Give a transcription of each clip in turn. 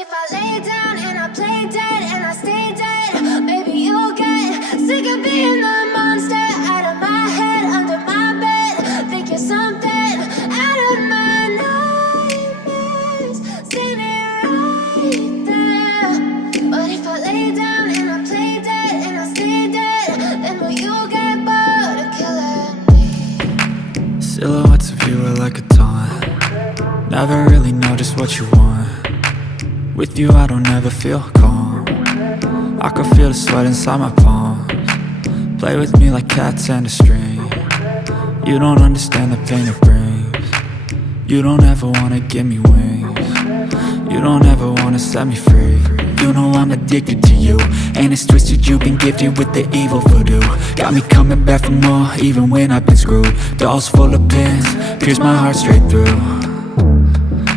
if I lay down and I play dead and I stay dead, maybe you'll get sick of being the monster out of my head, under my bed. Think you're something out of my nightmares, standing right there. But if I lay down and I play dead and I stay dead, then will you get bored of killing me? Silhouettes of you are like a taunt. Never really know just what you want. With you I don't ever feel calm. I can feel the sweat inside my palms. Play with me like cats and a string. You don't understand the pain it brings. You don't ever wanna give me wings. You don't ever wanna set me free. You know I'm addicted to you, and it's twisted, you've been gifted with the evil voodoo. Got me coming back for more, even when I've been screwed. Dolls full of pins, pierce my heart straight through.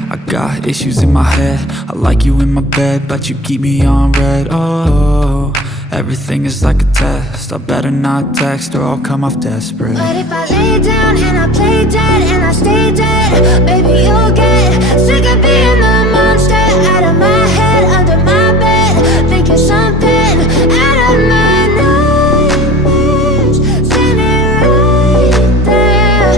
I got issues in my head, I like you in my bed, but you keep me on red. Oh, everything is like a test, I better not text or I'll come off desperate. But if I lay down and I play dead and I stay dead, baby you'll get sick of being the monster out of my head, under my bed. Think you're something out of my nightmares, standing right there.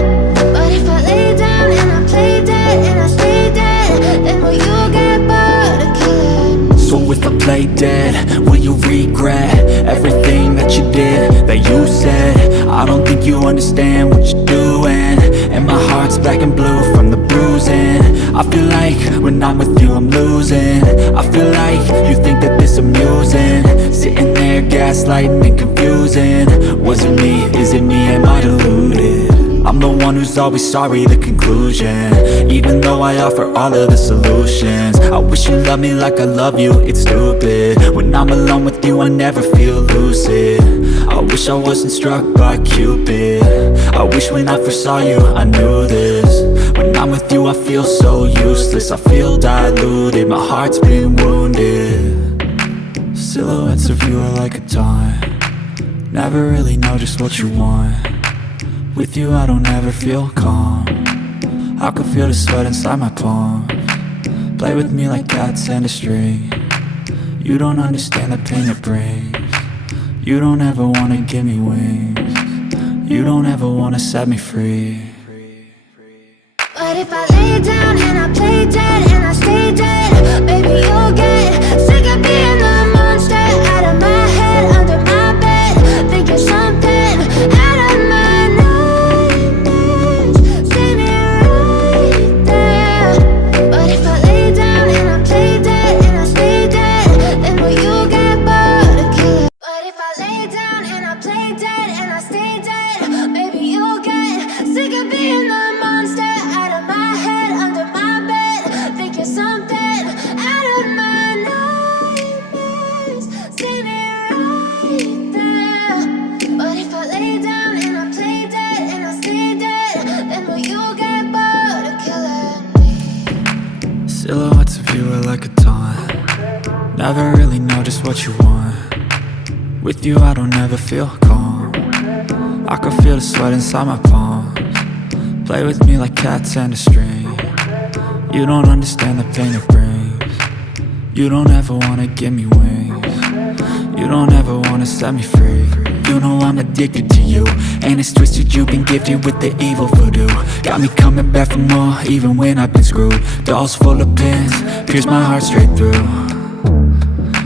But if I lay down and I play dead and I stay dead, then will you get bored of killing me? So if I play dead, will you regret everything that you did, that you said? I don't think you understand what you're doing, and my heart's black and blue from the bruising. I feel like when I'm with you I'm losing. I feel like you think that this amusing, sitting there gaslighting and confusing. Was it me? Is it me? Am I deluded? I'm the one who's always sorry, the conclusion, even though I offer all of the solutions. I wish you loved me like I love you, it's stupid. When I'm alone with you I never feel lucid. I wish I wasn't struck by Cupid. I wish when I first saw you I knew this. When I'm with you I feel so useless, I feel diluted, my heart's been wounded. Silhouettes of you are like a taunt. Never really know just what you want. With you I don't ever feel calm. I can feel the sweat inside my palms. Play with me like cats and a string. You don't understand the pain it brings. You don't ever wanna give me wings. You don't ever wanna set me free. But if I lay down and I play dead and I stay dead, baby you'll get sick of being the monster out of my head, under my bed. Think you're something out of my nightmares, standing right there. But if I lay down and I play dead and I stay dead, then will you get bored of killing? But if I lay down and I play dead and I stay dead, baby you'll get sick of being the monster out of my head, under my bed. Think you're something out of my nightmares, standing right there. But if I lay down and I play dead and I stay dead, then will you get bored of killing me? Silhouettes of you are like a taunt. Never really know just what you want. With you I don't ever feel calm. I can feel the sweat inside my palms. Play with me like cats and a string. You don't understand the pain it brings. You don't ever wanna give me wings. You don't ever wanna set me free. You know I'm addicted to you, and it's twisted, you've been gifted with the evil voodoo. Got me coming back for more, even when I've been screwed. Dolls full of pins, pierce my heart straight through.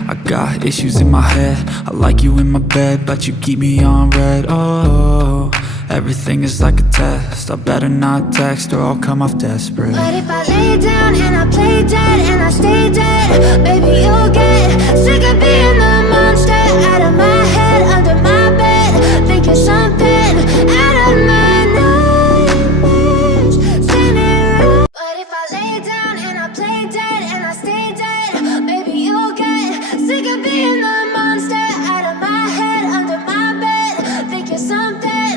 I got issues in my head, I like you in my bed, but you keep me on red. Oh, everything is like a test, I better not text or I'll come off desperate. But if I lay down and I play dead and I stay dead, baby you'll get sick of being the monster out of my head, under my bed. Think you're something out of my nightmares, standing right. But if I lay down and I play dead and I stay dead, baby you'll get sick of being the monster out of my head, under my bed. Think you're something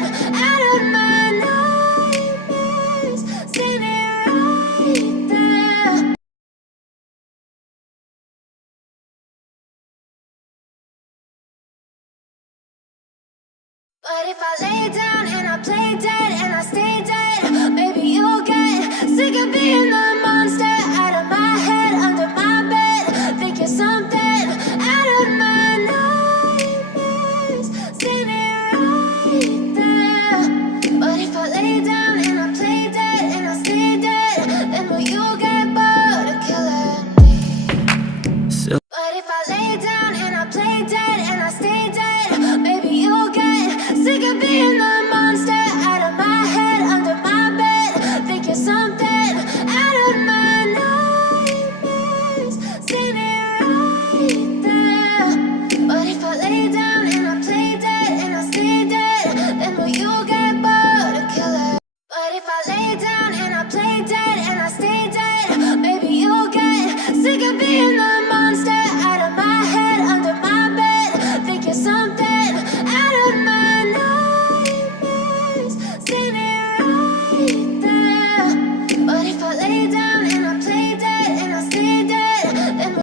out of my nightmares, standing right there. But if I lay down and I play dead and I stay dead,